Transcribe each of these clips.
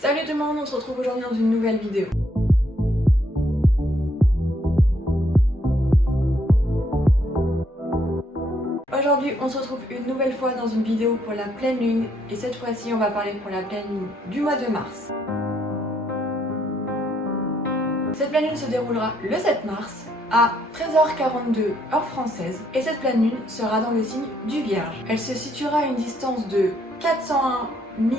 Salut tout le monde, on se retrouve aujourd'hui dans une nouvelle vidéo. Aujourd'hui, on se retrouve une nouvelle fois dans une vidéo pour la pleine lune et cette fois-ci, on va parler pour la pleine lune du mois de mars. Cette pleine lune se déroulera le 7 mars à 13h42 heure française et cette pleine lune sera dans le signe du Vierge. Elle se situera à une distance de 401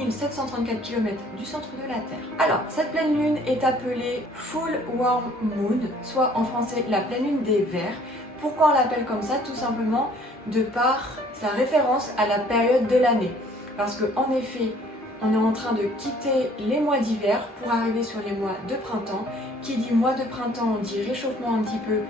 734 km du centre de la Terre. Alors, cette pleine lune est appelée Full Warm Moon, soit en français la pleine lune des Vers. Pourquoi on l'appelle comme ça? Tout simplement de par sa référence à la période de l'année. Parce qu'en effet, on est en train de quitter les mois d'hiver pour arriver sur les mois de printemps. Qui dit mois de printemps, on dit réchauffement un petit peu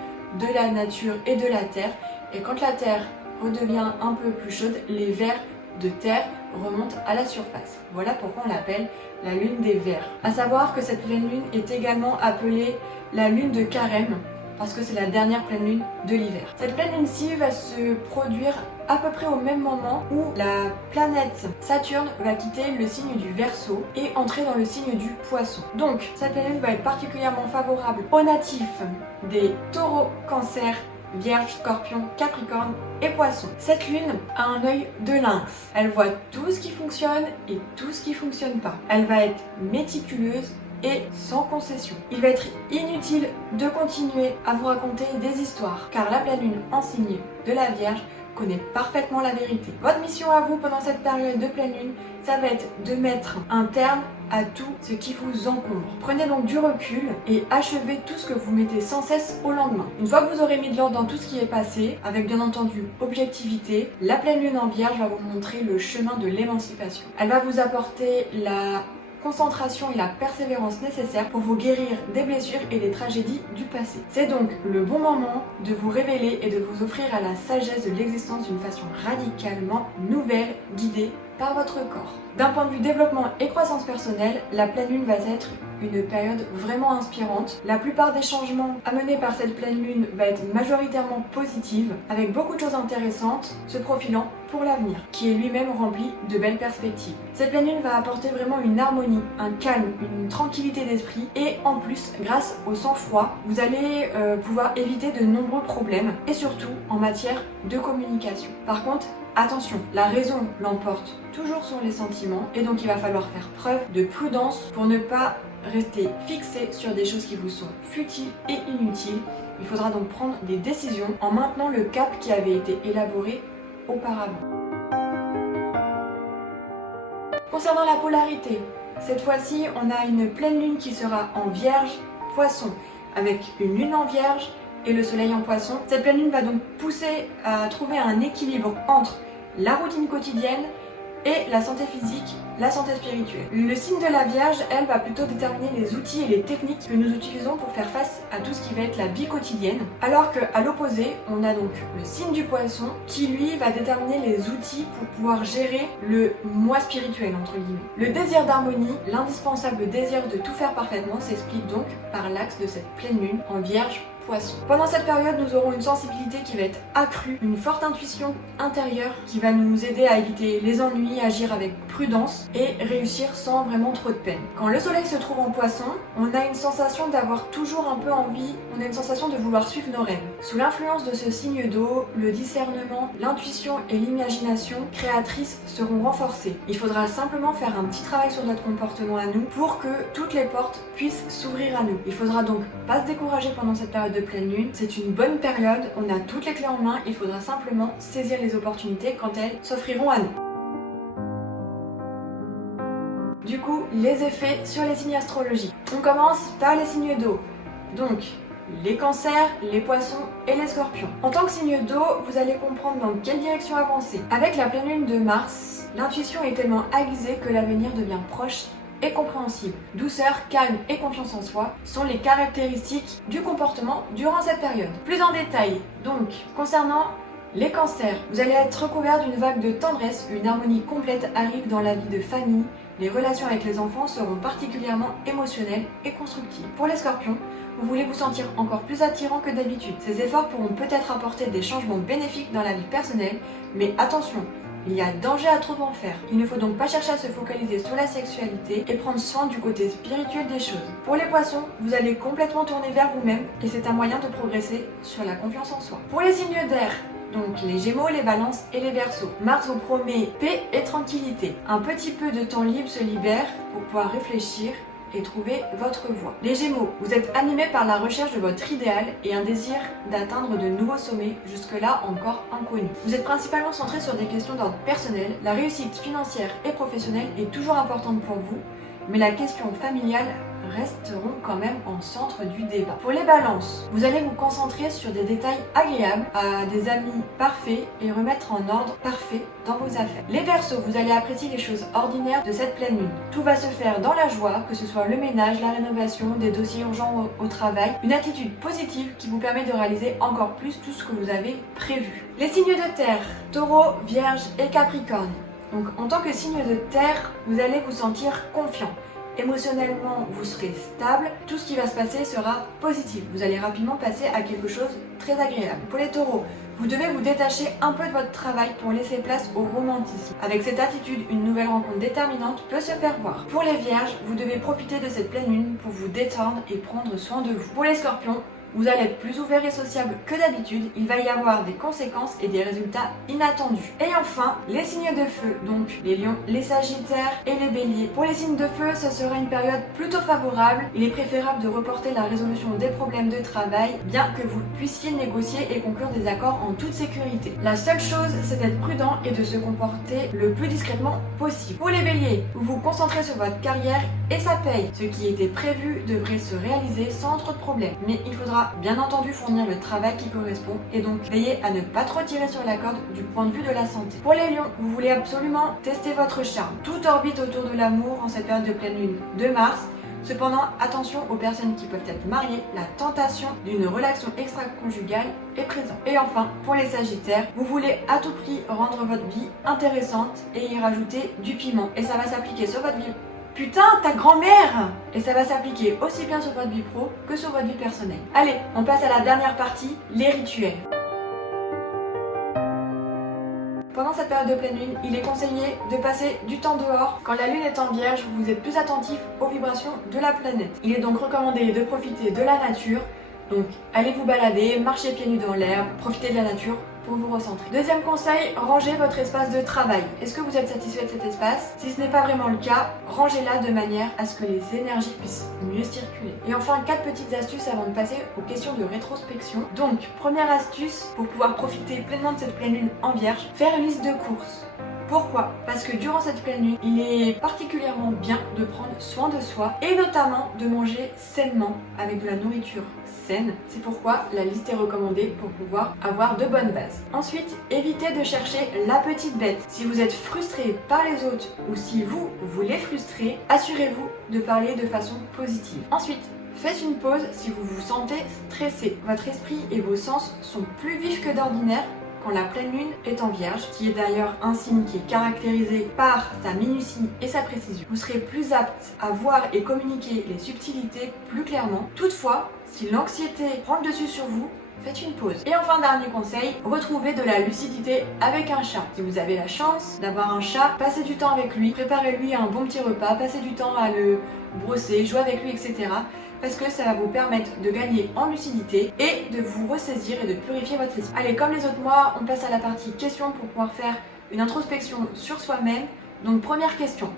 de la nature et de la Terre. Et quand la Terre redevient un peu plus chaude, les vers de terre remontent à la surface. Voilà pourquoi on l'appelle la lune des Vers. À savoir que cette pleine lune est également appelée la lune de Carême parce que c'est la dernière pleine lune de l'hiver. Cette pleine lune-ci va se produire à peu près au même moment où la planète Saturne va quitter le signe du Verseau et entrer dans le signe du Poisson. Donc cette pleine lune va être particulièrement favorable aux natifs des Taureaux, Cancer, Vierge, Scorpion, Capricorne et Poisson. Cette lune a un œil de lynx. Elle voit tout ce qui fonctionne et tout ce qui fonctionne pas. Elle va être méticuleuse et sans concession. Il va être inutile de continuer à vous raconter des histoires car la pleine lune en signe de la Vierge connaît parfaitement la vérité. Votre mission à vous pendant cette période de pleine lune, ça va être de mettre un terme à tout ce qui vous encombre. Prenez donc du recul et achevez tout ce que vous mettez sans cesse au lendemain. Une fois que vous aurez mis de l'ordre dans tout ce qui est passé, avec bien entendu objectivité, la pleine lune en Vierge va vous montrer le chemin de l'émancipation. Elle va vous apporter la concentration et la persévérance nécessaires pour vous guérir des blessures et des tragédies du passé. C'est donc le bon moment de vous révéler et de vous offrir à la sagesse de l'existence d'une façon radicalement nouvelle, guidée par votre corps. D'un point de vue développement et croissance personnelle, la pleine lune va être une période vraiment inspirante. La plupart des changements amenés par cette pleine lune va être majoritairement positive, avec beaucoup de choses intéressantes se profilant pour l'avenir, qui est lui-même rempli de belles perspectives. Cette pleine lune va apporter vraiment une harmonie, un calme, une tranquillité d'esprit et en plus, grâce au sang-froid, vous allez pouvoir éviter de nombreux problèmes et surtout en matière de communication. Par contre, attention, la raison l'emporte toujours sur les sentiments et donc il va falloir faire preuve de prudence pour ne pas rester fixé sur des choses qui vous sont futiles et inutiles. Il faudra donc prendre des décisions en maintenant le cap qui avait été élaboré auparavant. Concernant la polarité, cette fois-ci on a une pleine lune qui sera en Vierge, Poisson, avec une lune en Vierge et le soleil en Poisson. Cette pleine lune va donc pousser à trouver un équilibre entre la routine quotidienne et la santé physique, la santé spirituelle. Le signe de la Vierge, elle, va plutôt déterminer les outils et les techniques que nous utilisons pour faire face à tout ce qui va être la vie quotidienne. Alors qu'à l'opposé, on a donc le signe du Poisson qui, lui, va déterminer les outils pour pouvoir gérer le moi spirituel, entre guillemets. Le désir d'harmonie, l'indispensable désir de tout faire parfaitement, s'explique donc par l'axe de cette pleine lune en Vierge, Poisson. Pendant cette période, nous aurons une sensibilité qui va être accrue, une forte intuition intérieure qui va nous aider à éviter les ennuis, agir avec prudence et réussir sans vraiment trop de peine. Quand le soleil se trouve en Poisson, on a une sensation d'avoir toujours un peu envie, on a une sensation de vouloir suivre nos rêves. Sous l'influence de ce signe d'eau, le discernement, l'intuition et l'imagination créatrices seront renforcées. Il faudra simplement faire un petit travail sur notre comportement à nous pour que toutes les portes puissent s'ouvrir à nous. Il faudra donc pas se décourager pendant cette période de pleine lune. C'est une bonne période, on a toutes les clés en main, il faudra simplement saisir les opportunités quand elles s'offriront à nous. Du coup, les effets sur les signes astrologiques. On commence par les signes d'eau. Donc, les cancers, les poissons et les scorpions. En tant que signe d'eau, vous allez comprendre dans quelle direction avancer. Avec la pleine lune de Mars, l'intuition est tellement aiguisée que l'avenir devient proche et compréhensible. Douceur, calme et confiance en soi sont les caractéristiques du comportement durant cette période. Plus en détail, donc, concernant les cancers, vous allez être recouvert d'une vague de tendresse, une harmonie complète arrive dans la vie de famille, les relations avec les enfants seront particulièrement émotionnelles et constructives. Pour les scorpions, vous voulez vous sentir encore plus attirant que d'habitude. Ces efforts pourront peut-être apporter des changements bénéfiques dans la vie personnelle, mais attention, Il y a danger à trop en faire. Il ne faut donc pas chercher à se focaliser sur la sexualité et prendre soin du côté spirituel des choses. Pour les poissons, vous allez complètement tourner vers vous-même et c'est un moyen de progresser sur la confiance en soi. Pour les signes d'air, donc les Gémeaux, les Balances et les Verseaux, Mars vous promet paix et tranquillité. Un petit peu de temps libre se libère pour pouvoir réfléchir et trouver votre voie. Les Gémeaux, vous êtes animés par la recherche de votre idéal et un désir d'atteindre de nouveaux sommets, jusque-là encore inconnus. Vous êtes principalement centré sur des questions d'ordre personnel, la réussite financière et professionnelle est toujours importante pour vous, mais la question familiale resteront quand même en centre du débat. Pour les balances, vous allez vous concentrer sur des détails agréables, à des amis parfaits et remettre en ordre parfait dans vos affaires. Les verseaux, vous allez apprécier les choses ordinaires de cette pleine lune. Tout va se faire dans la joie, que ce soit le ménage, la rénovation, des dossiers urgents au travail, une attitude positive qui vous permet de réaliser encore plus tout ce que vous avez prévu. Les signes de terre, taureau, vierge et capricorne. Donc en tant que signe de terre, vous allez vous sentir confiant. Émotionnellement, vous serez stable, tout ce qui va se passer sera positif. Vous allez rapidement passer à quelque chose de très agréable. Pour les taureaux, vous devez vous détacher un peu de votre travail pour laisser place au romantisme. Avec cette attitude, une nouvelle rencontre déterminante peut se faire voir. Pour les vierges, vous devez profiter de cette pleine lune pour vous détendre et prendre soin de vous. Pour les scorpions, vous allez être plus ouvert et sociable que d'habitude, il va y avoir des conséquences et des résultats inattendus. Et enfin, les signes de feu, donc les lions, les sagittaires et les béliers. Pour les signes de feu, ce sera une période plutôt favorable. Il est préférable de reporter la résolution des problèmes de travail, bien que vous puissiez négocier et conclure des accords en toute sécurité. La seule chose, c'est d'être prudent et de se comporter le plus discrètement possible. Pour les béliers, vous vous concentrez sur votre carrière et ça paye. Ce qui était prévu devrait se réaliser sans trop de problèmes. Mais il faudra bien entendu fournir le travail qui correspond et donc veillez à ne pas trop tirer sur la corde du point de vue de la santé. Pour les lions, vous voulez absolument tester votre charme. Tout orbite autour de l'amour en cette période de pleine lune de mars. Cependant, attention aux personnes qui peuvent être mariées, la tentation d'une relation extra-conjugale est présente. Et enfin, pour les sagittaires, vous voulez à tout prix rendre votre vie intéressante et y rajouter du piment. Et ça va s'appliquer sur votre vie. Putain, ta grand-mère! Et ça va s'appliquer aussi bien sur votre vie pro que sur votre vie personnelle. Allez, on passe à la dernière partie, les rituels. Pendant cette période de pleine lune, il est conseillé de passer du temps dehors. Quand la lune est en vierge, vous êtes plus attentif aux vibrations de la planète. Il est donc recommandé de profiter de la nature. Donc, allez vous balader, marchez pieds nus dans l'herbe, profitez de la nature pour vous recentrer. Deuxième conseil, rangez votre espace de travail. Est-ce que vous êtes satisfait de cet espace? Si ce n'est pas vraiment le cas, rangez-la de manière à ce que les énergies puissent mieux circuler. Et enfin, 4 petites astuces avant de passer aux questions de rétrospection. Donc, première astuce, pour pouvoir profiter pleinement de cette pleine lune en vierge, faire une liste de courses. Pourquoi? Parce que durant cette pleine lune, il est particulièrement bien de prendre soin de soi et notamment de manger sainement avec de la nourriture saine. C'est pourquoi la liste est recommandée pour pouvoir avoir de bonnes bases. Ensuite, évitez de chercher la petite bête. Si vous êtes frustré par les autres ou si vous les frustrez, assurez-vous de parler de façon positive. Ensuite, faites une pause si vous vous sentez stressé. Votre esprit et vos sens sont plus vifs que d'ordinaire quand la pleine lune est en vierge, qui est d'ailleurs un signe qui est caractérisé par sa minutie et sa précision. Vous serez plus apte à voir et communiquer les subtilités plus clairement. Toutefois, si l'anxiété prend le dessus sur vous, faites une pause. Et enfin, dernier conseil, retrouvez de la lucidité avec un chat. Si vous avez la chance d'avoir un chat, passez du temps avec lui, préparez-lui un bon petit repas, passez du temps à le brosser, jouer avec lui, etc. Parce que ça va vous permettre de gagner en lucidité et de vous ressaisir et de purifier votre esprit. Allez, comme les autres mois, on passe à la partie questions pour pouvoir faire une introspection sur soi-même. Donc première question.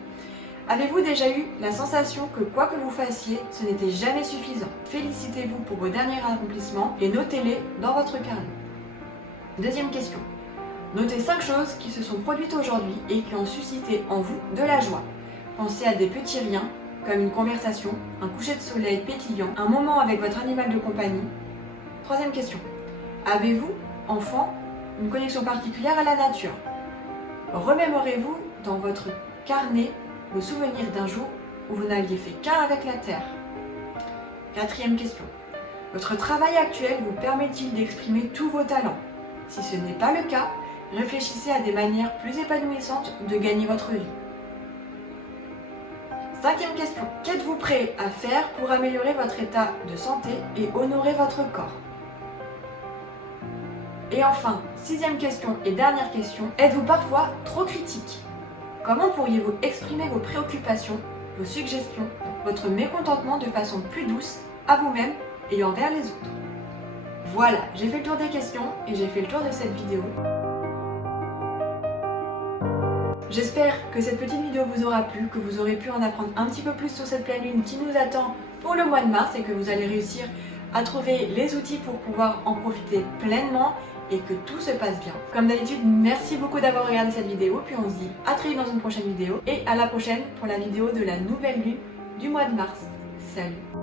Avez-vous déjà eu la sensation que quoi que vous fassiez, ce n'était jamais suffisant? Félicitez-vous pour vos derniers accomplissements et notez-les dans votre carnet. Deuxième question. Notez 5 choses qui se sont produites aujourd'hui et qui ont suscité en vous de la joie. Pensez à des petits riens, comme une conversation, un coucher de soleil pétillant, un moment avec votre animal de compagnie. Troisième question. Avez-vous, enfant, une connexion particulière à la nature? Remémorez-vous dans votre carnet vos souvenirs d'un jour où vous n'aviez fait qu'un avec la terre. Quatrième question. Votre travail actuel vous permet-il d'exprimer tous vos talents? Si ce n'est pas le cas, réfléchissez à des manières plus épanouissantes de gagner votre vie. Cinquième question. Qu'êtes-vous prêt à faire pour améliorer votre état de santé et honorer votre corps? Et enfin, 6e question et dernière question, êtes-vous parfois trop critique? Comment pourriez-vous exprimer vos préoccupations, vos suggestions, votre mécontentement de façon plus douce à vous-même et envers les autres? Voilà, j'ai fait le tour des questions et j'ai fait le tour de cette vidéo. J'espère que cette petite vidéo vous aura plu, que vous aurez pu en apprendre un petit peu plus sur cette pleine lune qui nous attend pour le mois de mars et que vous allez réussir à trouver les outils pour pouvoir en profiter pleinement et que tout se passe bien. Comme d'habitude, merci beaucoup d'avoir regardé cette vidéo, puis on se dit à très vite dans une prochaine vidéo et à la prochaine pour la vidéo de la nouvelle lune du mois de mars. Salut!